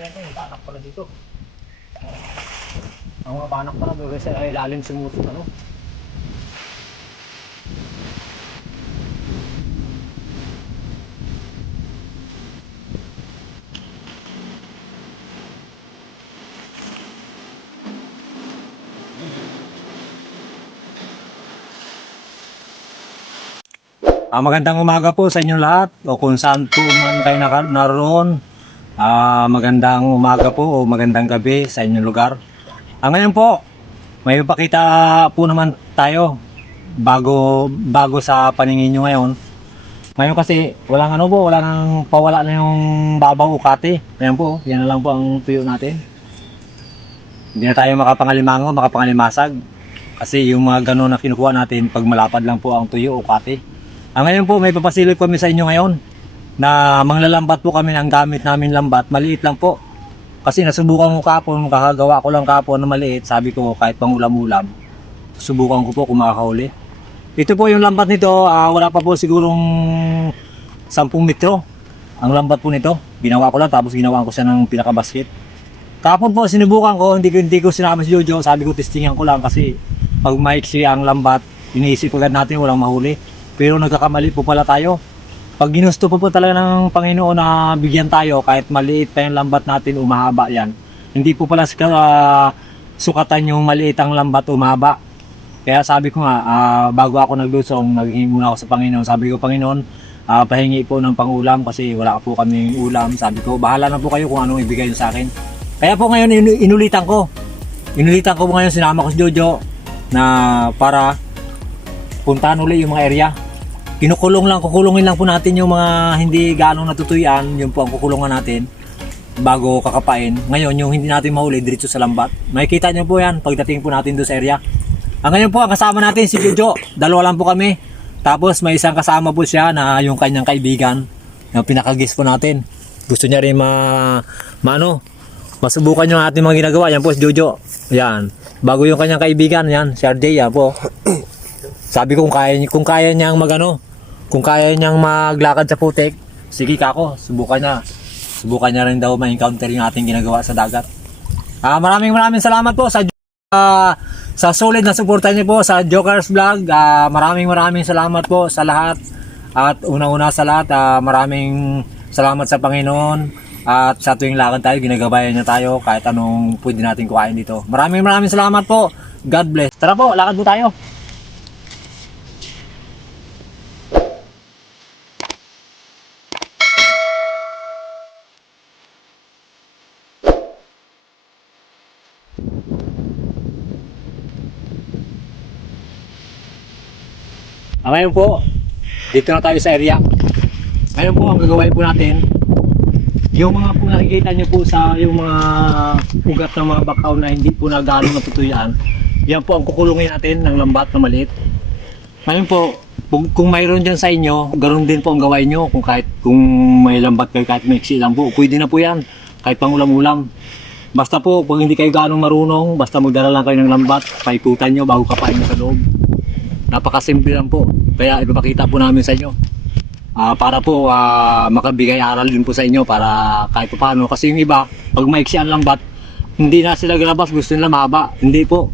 yan eh, banak pala dito. Ang mga banak pala doon sa ilalim sumutot ano. Ah, magandang umaga po sa inyo lahat o kung saan po man kayo naroon. Ah, magandang umaga po o magandang gabi sa inyong lugar. Ah, ngayon po, may ipakita po naman tayo bago bago sa paningin nyo ngayon. Ngayon kasi walang ano po, wala nang pawala na yung babaw ukati. Ayan po, yan na lang po ang tuyo natin. Hindi na tayo makapangalimango, makapangalimasag. Kasi yung mga gano'n na kinukuha natin, pag malapad lang po ang tuyo ukati. Ah, ngayon po, may papasilip kami sa inyo ngayon na manglalambat po kami ng gamit namin lambat. Maliit lang po. Kasi nasubukan ko kapon, kakagawa ko lang kapon na maliit. Sabi ko, kahit pang ulam-ulam, subukan ko po kung makakahuli. Ito po yung lambat nito, ah, wala pa po sigurong 10 metro. Ang lambat po nito, ginawa ko lang tapos ginawa ko siya ng pinakabasket. Kapon po, sinubukan ko, hindi, ko- hindi ko sinama si Jojo. Sabi ko, testingan ko lang kasi pag maiksi ang lambat, iniisip agad natin walang mahuli. Pero nagkakamali po pala tayo. Pag ginusto po po talaga ng Panginoon na bigyan tayo, kahit maliit pa yung lambat natin, umahaba yan. Hindi po pala uh, sukatan yung maliit ang lambat, umahaba. Kaya sabi ko nga, ah, bago ako naglusong, naghingi muna ako sa Panginoon. Sabi ko, Panginoon, ah, pahingi po ng pangulam kasi wala po kaming ulam. Sabi ko, bahala na po kayo kung anong ibigay niyo sa akin. Kaya po ngayon, inu- inulitan ko. Inulitan ko po ngayon, sinama ko si Jojo na para puntahan uli yung mga area. Kinukulong lang, kukulungin lang po natin yung mga hindi gaano natutuyan, yun po ang kukulungan natin bago kakapain. Ngayon, yung hindi natin mahuli, diretso sa lambat. Makikita nyo po yan pagdating po natin doon sa area. Ang ngayon po, ang kasama natin si Jojo. Dalawa lang po kami. Tapos may isang kasama po siya na yung kanyang kaibigan na pinakagis po natin. Gusto niya rin ma, maano, masubukan yung ating mga ginagawa. Yan po si Jojo. Yan. Bago yung kanyang kaibigan, yan, si RJ, yan po. Sabi ko kung kaya, kung kaya niyang magano, kung kaya niyang maglakad sa putik, sige kako, subukan niya. Subukan niya rin daw ma-encounter yung ating ginagawa sa dagat. Ah, maraming maraming salamat po sa ah, sa solid na suporta niyo po sa Jokers Vlog. Ah, maraming maraming salamat po sa lahat. At una-una sa lahat, ah, maraming salamat sa Panginoon. At sa tuwing lakad tayo, ginagabayan niya tayo kahit anong pwede natin kuhain dito. Maraming maraming salamat po. God bless. Tara po, lakad po tayo. Ngayon po, dito na tayo sa area. Ngayon po, ang gagawin po natin, yung mga po nakikita nyo po sa yung mga ugat ng mga bakaw na hindi po na gaano natutuyaan, yan po ang kukulungin natin ng lambat na maliit. Ngayon po, kung, kung mayroon dyan sa inyo, ganoon din po ang gawain nyo. Kung kahit kung may lambat kayo, kahit may lang po, pwede na po yan. Kahit pang ulam-ulam. Basta po, kung hindi kayo gaano marunong, basta magdala lang kayo ng lambat, paikutan nyo bago kapain nyo sa loob. Napakasimple lang po. Kaya ipapakita po namin sa inyo. Ah, para po ah, makabigay aral din po sa inyo para kahit pa paano. Kasi yung iba, pag maiksi ang lambat, hindi na sila galabas, gusto nila mahaba. Hindi po.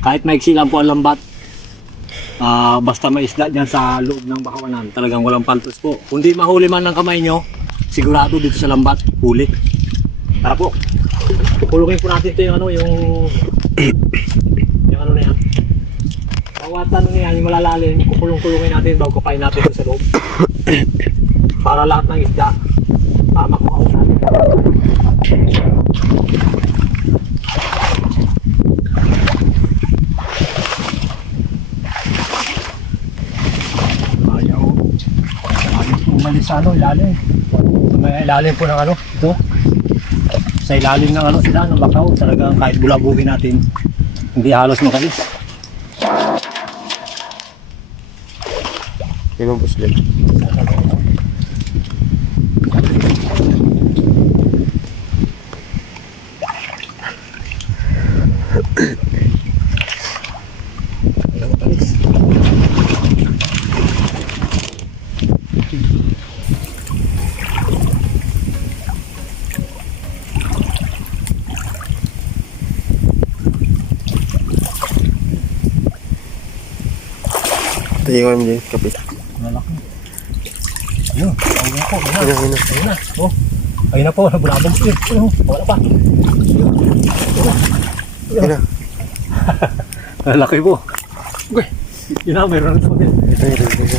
Kahit maiksi lang po ang lambat, ah, basta may isda dyan sa loob ng bakawanan, talagang walang paltos po. Kung di mahuli man ng kamay nyo, sigurado dito sa lambat, huli. Tara po. Kukulungin po natin ito yung ano, yung. Bawat ano yan, yung malalalim, kukulong-kulungin natin bago kapain natin sa loob. Para lahat ng isda, ah, makuha natin. Ayaw. Ayaw umalis sa ano, ilalim. Sa may ilalim po ng ano, ito. Sa ilalim ng ano sila, ng bakaw, talagang kahit bulabugin natin, hindi halos makalis. Minum Muslim. Tingon mo din, kapit. Ayun na. Ayun na. Oh. Ayun na po. Nabulabog. Ayun. Wala pa. Ayun na. Malaki po. Uy. Yun na, meron na po. Ito, ito, ito, ito.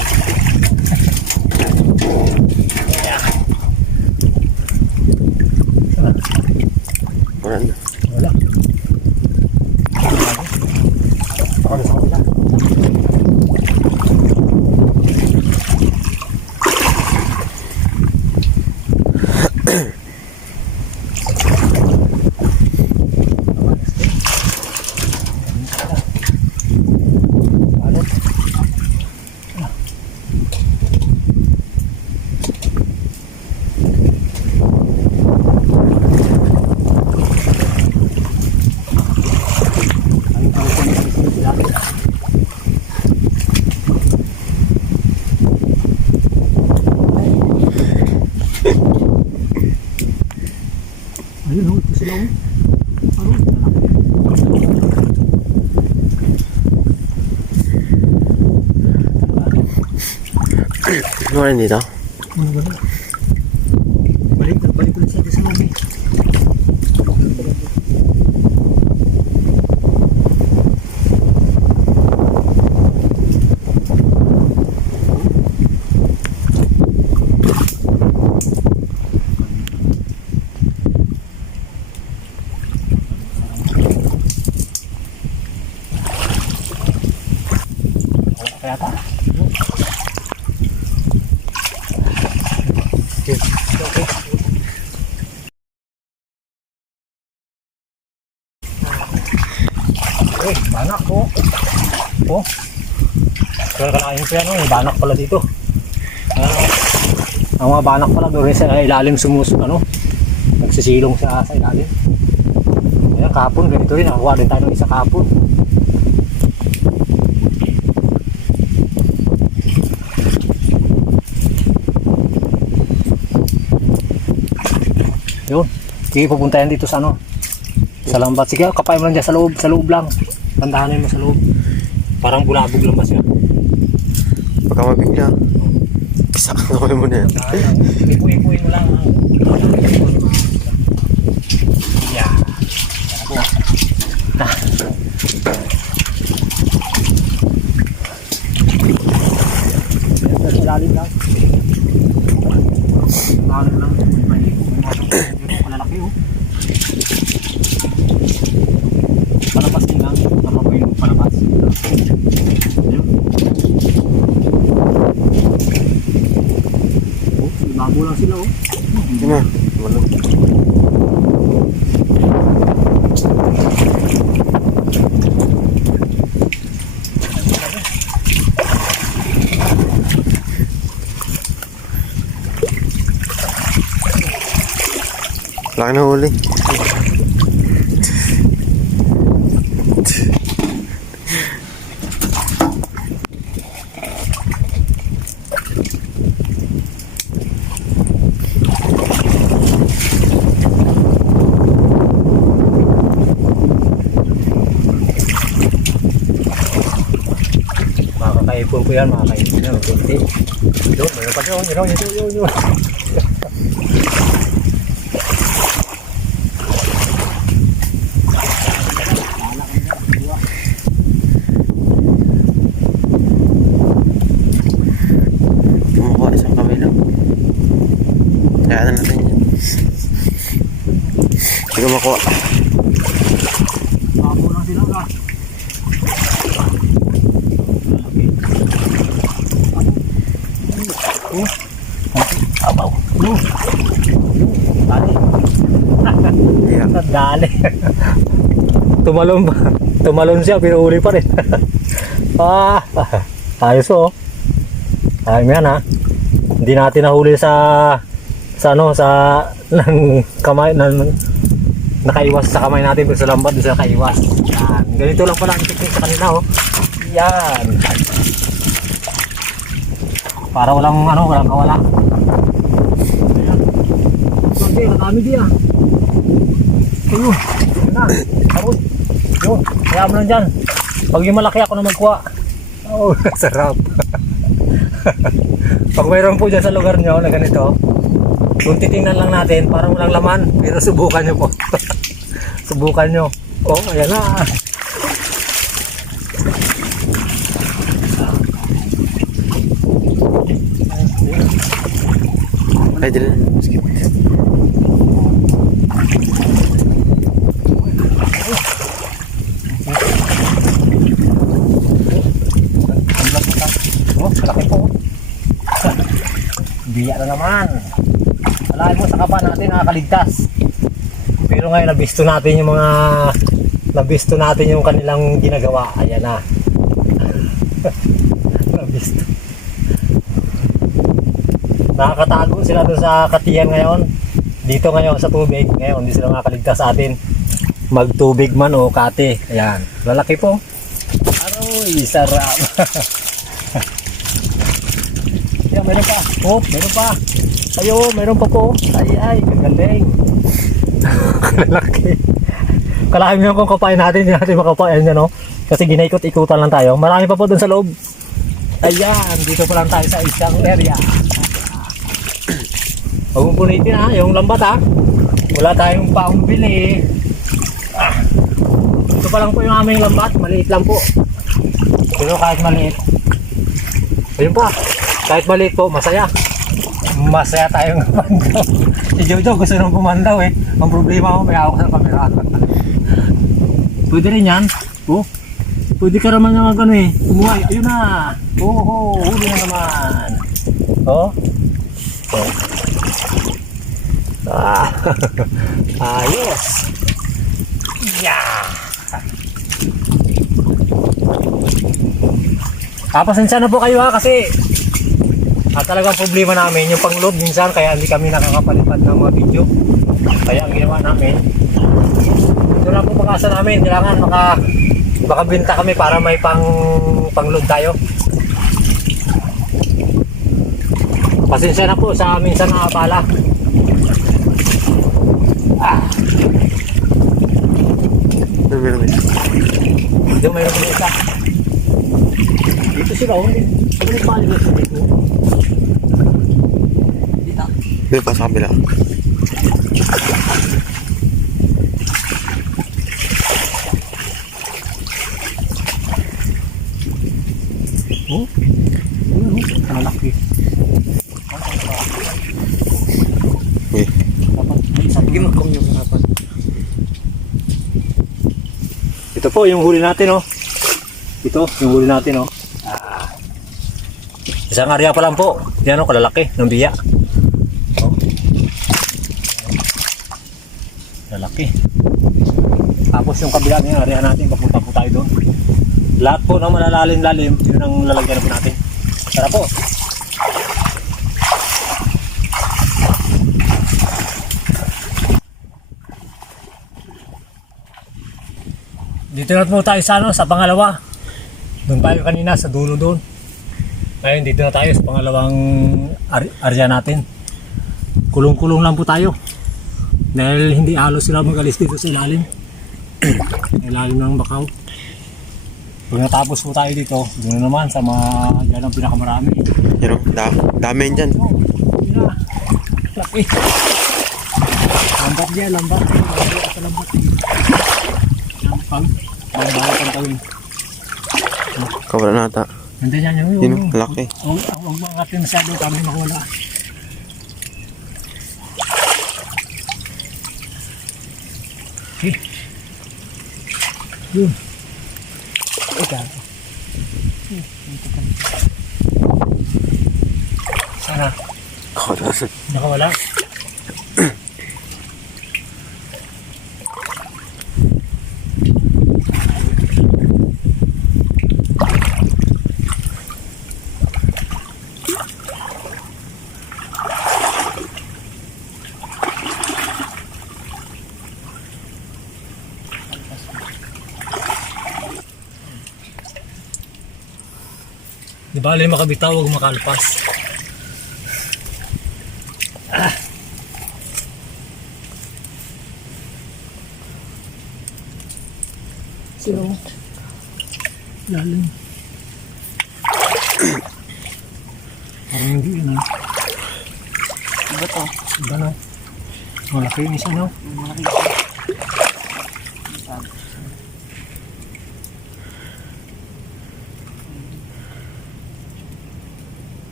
Wala na sa kanila. Ayun, oh, ito sila. oh. Ano? Ano rin dito? Ano ba na? Balik, balik ulit sa atin sa loob. eh. Wala kaya ta? Eh, banak po. Oh. Kaya kalahin ko yan, oh. banak pala dito. Ah, ang mga banak pala doon sa ilalim sumusok, ano? Nagsisilong sa, sa ilalim. Ayan, kapon, ganito rin. Nakakuha din tayo ng isa kapon. Yun. Sige, pupunta yan dito sa ano. Sa lambat. Sige, kapay mo lang dyan sa loob. Sa loob lang. Tandahanin mo sa loob. Parang bulabog lang ba siya? Baka mabigla. Pisa ka na mo na yan. Ipu-ipuin mo lang. Yeah. Ah. Sa ilalim lang. Ilalim lang. Malalaki oh. Palabas din lang. Tama po yung palabas. Ayun. Oh, bago lang sila oh. Hindi na. Wala. Laki na huli. Makakaipon ko yan, makakaipon yan. Kunti. Yun, mayroon pa yun, yun, yun, yun, yun. Kumukuha isang kamay lang. Kaya na natin yan. Hindi ko makuha. Bago lang sila ka. Oh, abaw. Oh, dali. Yeah. Dali. Tumalon ba? Tumalon siya, pero uli pa rin. ah, ayos oh. Ayos yan ha. Hindi natin nahuli sa sa ano sa ng kamay ng nakaiwas sa kamay natin doon sa lambat sa nakaiwas. Yan. Ganito lang pala ang technique sa kanila oh. Yan. Para walang ano, walang kawala. Ayan. Sige, nakami di ah. Ayun. Tapos. Yun. Kaya mo lang dyan. Pag yung malaki ako na magkuha. Oo, sarap. Pag mayroon po dyan sa lugar nyo na ganito, kung titingnan lang natin, parang walang laman, pero subukan nyo po. subukan nyo. Oh, ayan na. Ay, dila. Skip. Oh, laki po. Biya na naman. Alahin mo sa kaba natin nakakaligtas. Pero ngayon nabisto natin yung mga nabisto natin yung kanilang ginagawa. Ayan na. nabisto. Nakakatago sila doon sa katiyan ngayon. Dito ngayon sa tubig. Ngayon hindi sila makakaligtas atin. Magtubig man o kate. Ayan. Lalaki po. Aroy, sarap. Yan, meron pa. Oh, meron pa. Ayo, meron pa po. Ay, ay, kagaling. Lalaki. Kalahin mo kung kapain natin, hindi natin makapain yan, no? Kasi ginaikot-ikutan lang tayo. Marami pa po dun sa loob. Ayan, dito pa lang tayo sa isang area. Huwag mong punitin ha, yung lambat ha. Wala tayong paumbili. Ah. Ito pa lang po yung aming lambat, maliit lang po. Pero kahit maliit, ayun pa, kahit maliit po, masaya. Masaya tayong pumandaw. si Jojo gusto nang pumandaw eh. Ang problema mo, may hawak sa camera. Pwede rin yan. Oh. Pwede ka naman yung ano eh. Umuhay. Ayun na. Oo, oh, huli na naman. Oh. Oh. Ah. Ayos. Yeah. Ah, pasensya na po kayo ha kasi at talagang problema namin yung pangload minsan kaya hindi kami nakakapalipad ng mga video. Kaya ang ginawa namin, ito lang po pag-asa namin, kailangan maka makabenta kami para may pang pangload tayo. Pasensya na po sa minsan na abala. Ah, meron ba? dito mayroon pa isa. Dito sila, oh. Ano yung paligas dito? Dito. Doon pa sa kabila. Oh, ano, malaki. Eh. Dapat may isang Ginukong yung harapan. Ito po yung huli natin, oh. Ito, yung huli natin, oh. Ah. Isang area pa lang po. Yan, oh, kalalaki ng biya. Lalaki. Tapos yung kabila ng area natin, papunta po tayo doon. Lahat po ng malalalim-lalim, yun ang lalagyan po natin. Tara po. Dito na po tayo sa ano, sa pangalawa. Doon tayo kanina sa dulo doon. Ngayon dito na tayo sa pangalawang ar- natin. Kulong-kulong lang po tayo. Dahil hindi alos sila magalis dito sa ilalim. ilalim ng bakaw. Pag natapos po tayo dito, doon na naman sa mga dyan ang pinakamarami. O, da dami dyan. Oh, na. Laki. Lambat dyan, lambat. Lambat sa lambat. Lambat. Lambat ang tawin. Kawala na ata. Nandiyan yan. Yun laki. Huwag mga masyado kami makawala. Okay. Yun. Ikaw. Sana. Kawala. Nakawala. Di ba alay makabitaw, huwag makalpas. Sino? Lalim. Parang hindi yun ah. Iba to. Iba na. Malaki yung isa no? Malaki. Ay,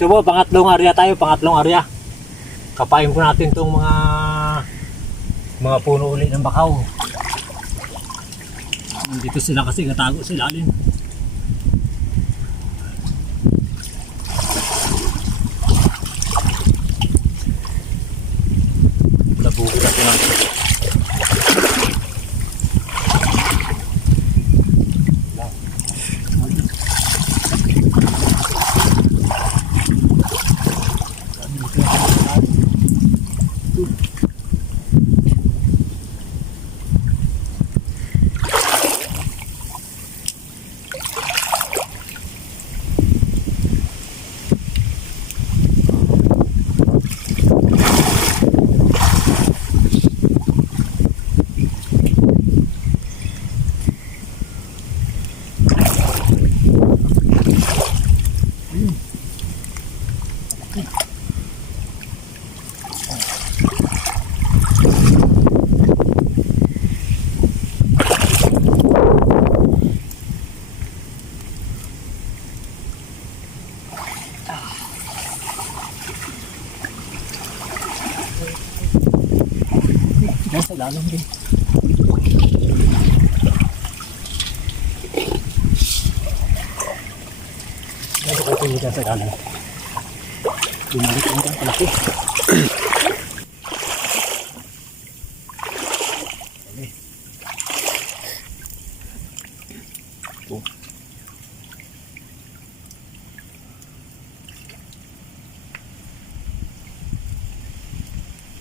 ito po, pangatlong area tayo, pangatlong area. Kapain po natin itong mga mga puno ulit ng bakaw. Dito sila kasi natago sa ilalim. Nabuhay na po natin. Nasa ilalim din. Nasa ko ito sa ilalim. Bumalik ang kang palaki.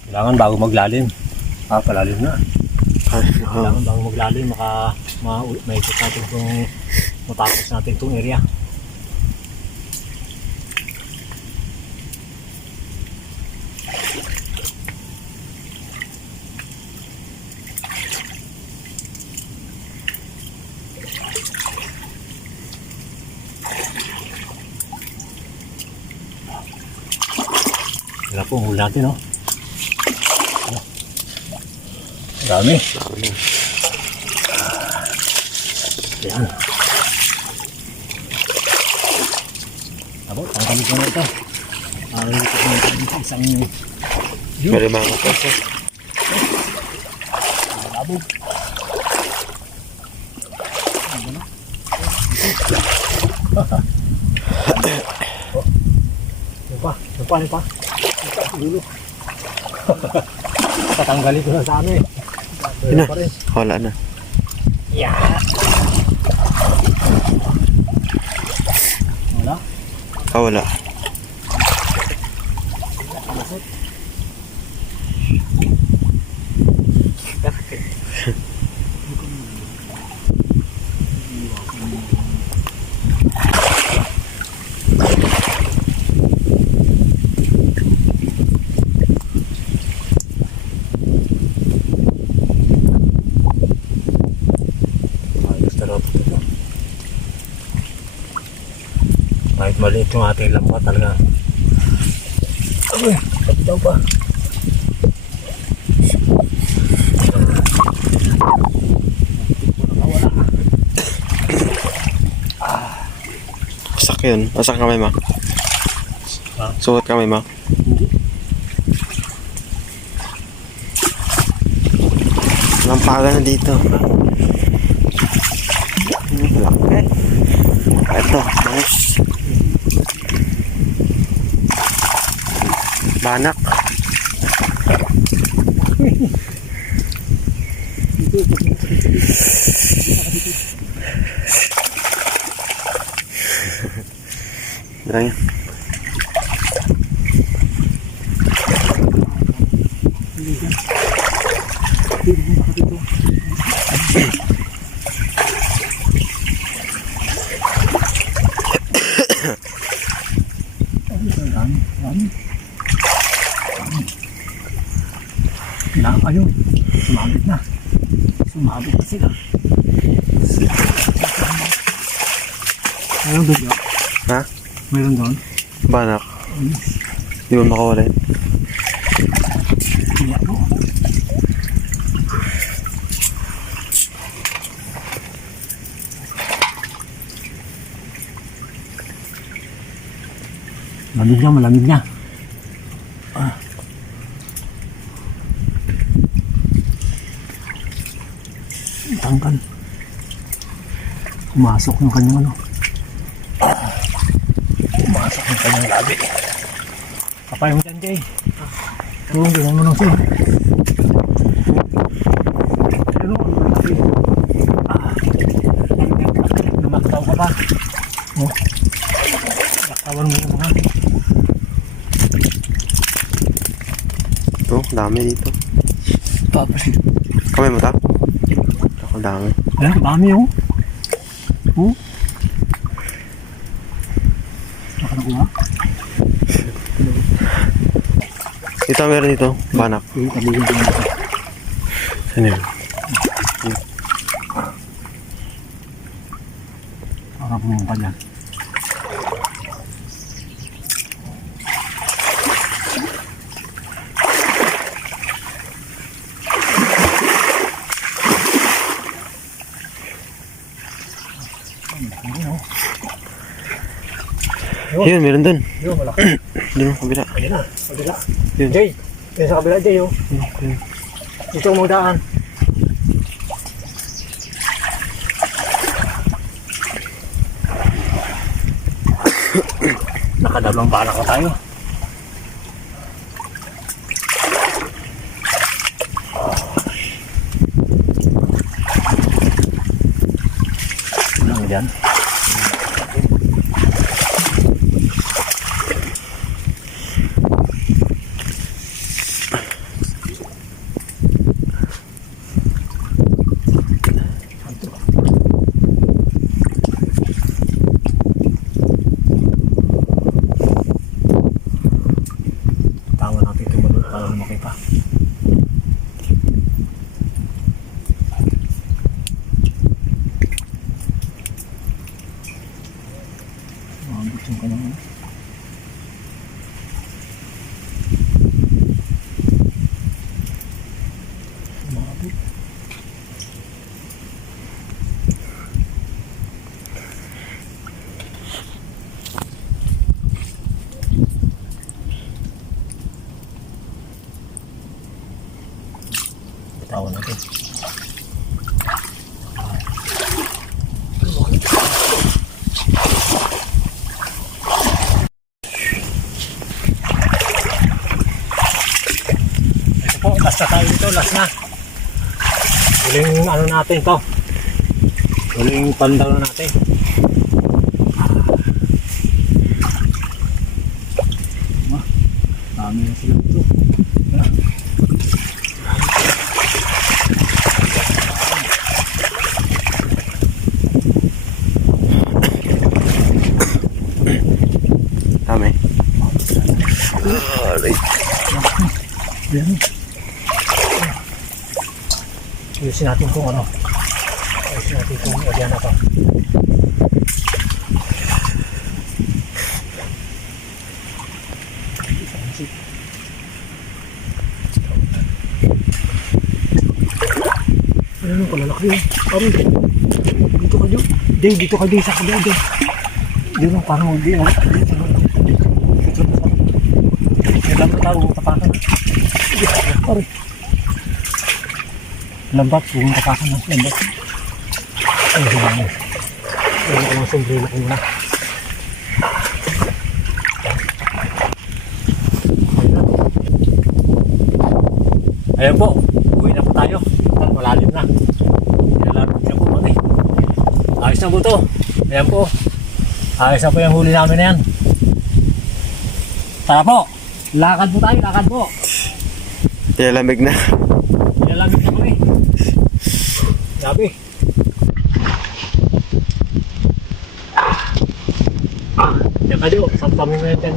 Kailangan bago maglalim. Ah, palalim na. Kailangan bago maglalim, maka ma maikot natin itong matapos natin itong area. Wala po, huli natin, no? Dami. Yan. Abo, tanggalin ko na ito. Ito isang view. Malimang ko po. Labo. Oh. Yung pa, yung pa, yung pa. Yung pa, dulo. Tatanggalin ko na sa ano eh. Yun na. Wala na. Yeah. Wala. Ah, wala. Maliit yung ating lambat talaga. Uy, kapitaw pa. Sak yun. Asak kamay ma. Ha? Suot kamay ma. Lampagan na dito. Hmm, Laki. Ito, bangus. Banak. Lang yan. Na, ayun. Sumabit na. Sumabit na sila. Ayun doon yun. Ha? Mayroon doon. Banak. Di ba makawala yun? Hindi ako. Malamig na, malamig na. Ah. Tangkal. Pumasok yung kanyang ano. Pumasok yung kanyang labi. Kapay mo dyan, Jay. Oo, ganyan mo lang siya. Pero, ah, lumaktaw ka pa. Oh. Laktawan mo yung mga. Ito, dami dito. Tapos, Kamay mo ta? Ako dami. ayan, dami oh. Oh. Saka nakuha. Ito meron dito. Banak. Okay, tabihin ko na ito. Saan yun? Para pumunta dyan. Yun, meron dun. Yun, malaki. Dun, kabila. Ayun na, kabila. Yun. Jay, yun sa kabila, Jay, oh. Yun, yun. Dito mo daan. Nakadalawang bala ko tayo. Ano dyan? Tama natin ito malun para lumaki pa. Maabot yung kanyang ano. Maabot. Bitawan natin. Ito po, last na tayo dito, last na. Huling ano natin to. Huling pandaw na natin. Ah, dami na sila dito. Ayusin natin kung ano. Ayusin natin kung lagyan na pa. Ano pala laki yun? Aroy. Dito ka dyan. Day, dito ka day sa kabila. Dito lang parang hindi. Dito lang. Dito lang. Kailan mo tao tapakan? Aray. Lambat, huwag tapakan ng lambat. Ay, hindi na. Ay, ko ng sombrero ko muna. Ayan po, uwi na po tayo. Malalim na. Nilalabog na po pati. Ayos na po to. Ayan po. Ayos na po yung huli namin na yan. Tara po. Lakad po tayo, lakad po. Pinalamig na. Nilalamig na kami. Sabi. Yan ka Jo, sampamin mo yan dyan.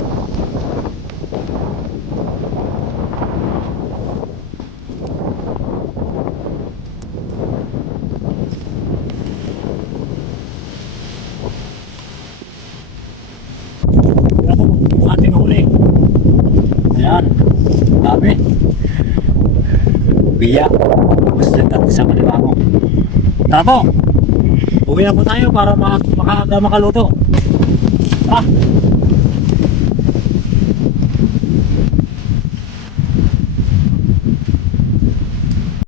Lubiya. Tapos tayo sa kaliwa mo. Tara! Uwi na po tayo para maka, makaluto. Ah!